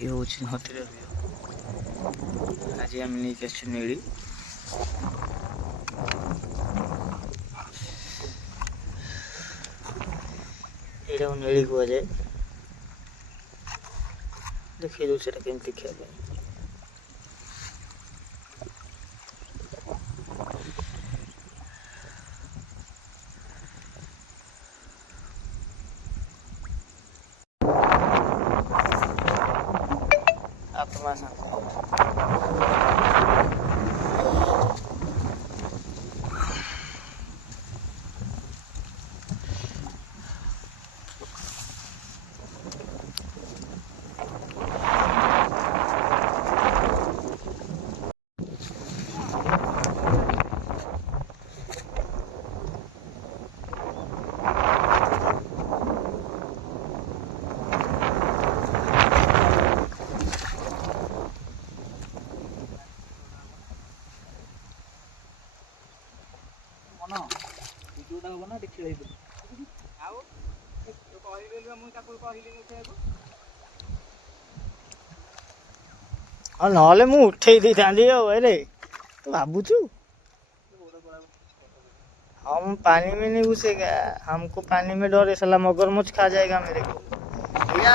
ये हूँ नदीर व्यू। आज आम नहीं नेड़ी ये नेड़ी कह जाए देखिए दो से केमती खेल आत्मा शांति ना मु उठे दी था तो भावुचु हम पानी में नहीं घुसेगा हमको पानी में डर है साला मगरमच्छ खा जाएगा मेरे को या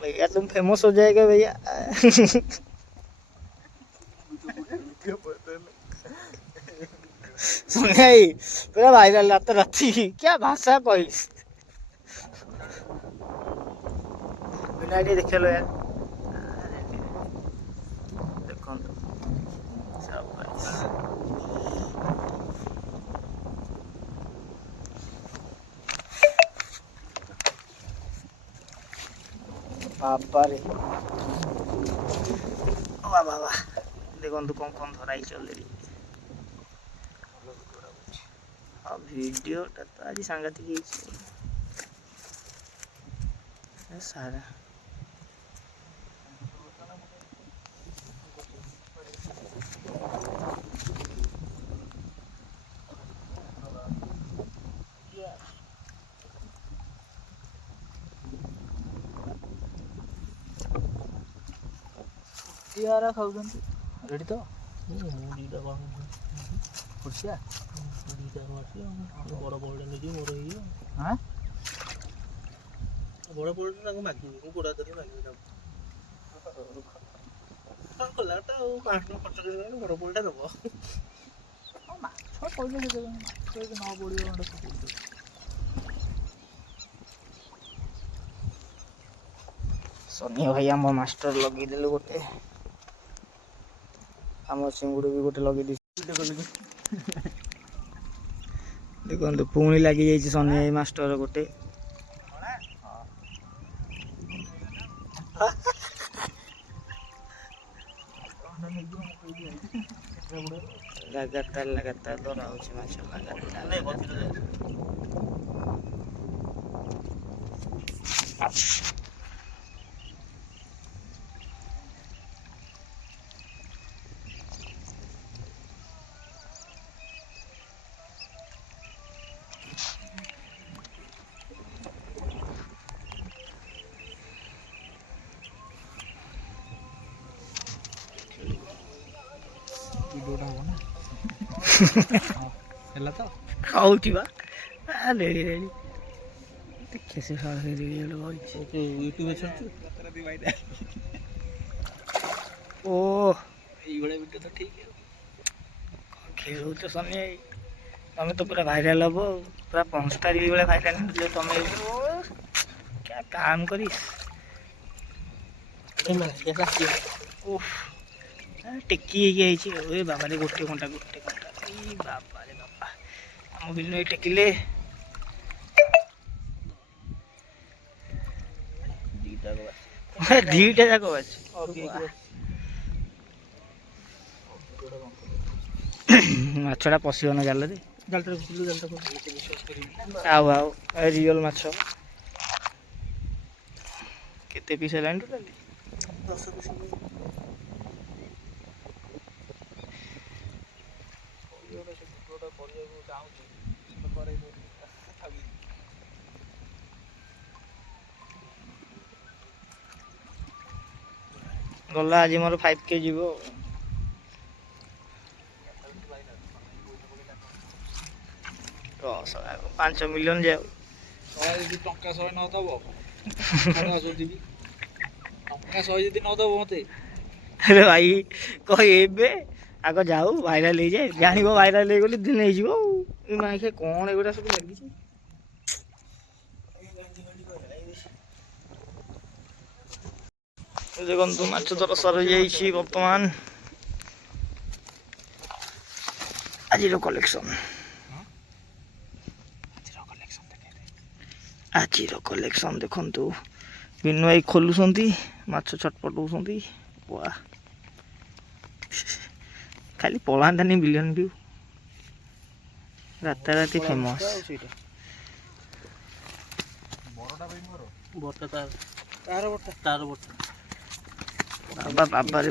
भैया तुम फेमस हो जाएगा भैया सुने पूरा वायरल रात राती क्या भाषा कही बिना देख लो यार देखो बाबा रे बाबा देखो कौन कौन धराई चल वीडियोटा तो आज सांघातिक सारा यार खाऊ रेडी तो खुर्सिया बड़ बड़ा नहीं मोर हाँ बड़ बड़ा मागे गोड़ा धरी मागे कलाटा 5 टका खर्च कर बड़ बड़ा दब माछ पड़े न पड़ो सनी भाई आम मास्टर लगे देलु गोटे आम चिंगुड़ भी गोटे लगे देखो पुणी लगी जाइए सनी भाई मास्टर गोटे लगातार धरा हो खाऊबा रेडी रेडी कैसे यूट्यूब ओ वीडियो तो ठीक है खेल तो सनी तुम तो पूरा भाइराल हम पूरा 5 तारीख भाई भाइराल जो तुम क्या काम करी टेकी बाबा रे गोटे घंटा बाबा रे बाबा आम बिनु टेकिले दीटा जाक माछटा पशिगन जाल ଜାଲଟା ବୁଝିଲୁ ଜାଲଟା ବିଶ୍ୱାସ କରିବି ଆଉ ରିଅଲ ମାଛ କେତେ ପିସ୍ ହେଲାଣି ଟୋଟାଲି 10 ପିସ୍ ଗଲା ଆଜି ମୋର 5K ଯିବ 5 ମିଲିୟନ ଯାଉ ଯଦି ଟଙ୍କା 100 ନ ଦବ ଟଙ୍କା 100 ଯଦି ନ ଦବ ମତେ ଆରେ ଭାଇ କହ ଏବେ ଆଗ ଯାଉ ଭାଇରାଲ ହେଇଯାଏ ଜାଣିବ ଭାଇରାଲ ହେଇଗଲେ ଦିନ ହେଇଯିବ ଆଉ ଏ ମାଇକେ କ'ଣ ଏଗୁଡ଼ା ସବୁ ଲାଗିଛି ଦେଖନ୍ତୁ ମାଛ ଧର ସରିଯାଇଛି ବର୍ତ୍ତମାନ ଆଜିର କଲେକ୍ସନ୍ ଦେଖନ୍ତୁ ବିନୁ ଭାଇ ଖୋଲୁଛନ୍ତି ମାଛ ଛଟପଟଉଛନ୍ତି ୱା ଖାଲି ପଳାନ୍ତାନି ବିଲିୟନ ଭିଉ ରାତାରାତି ଫେମସ୍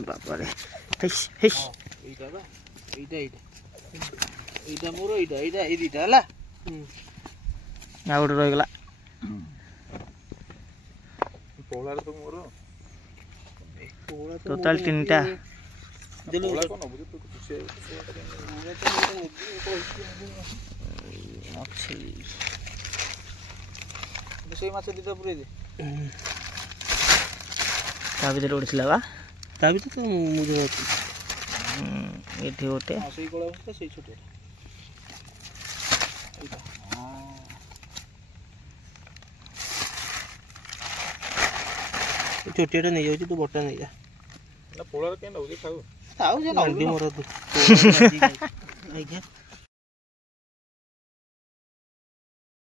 ବାବାରେ ଏଇଟା ମୋର ଏଇଟା ଏଇ ଦିଟା ହେଲା ଆଉ ଗୋଟେ ରହିଗଲା ଟୋଟାଲ 3ଟା ସେଇ ମାଛ ଦିଟା ପୁରେଇ ଦେ ତା ଭିତରେ ଗୋଟେ ଥିଲା ବା ତା ଭିତରେ ତ ମୁଜରା ଅଛି ଏଠି ଗୋଟେ ସେଇ କଳା ମାଛ ସେଇ ଛୋଟଟା ଛୋଟିଆଟା ନେଇଯାଉଛି ତୁ ବଟା ନେଇଯା ପୋଳାରେ କେମିତି ନେଉଛି ଖାଉ ସେ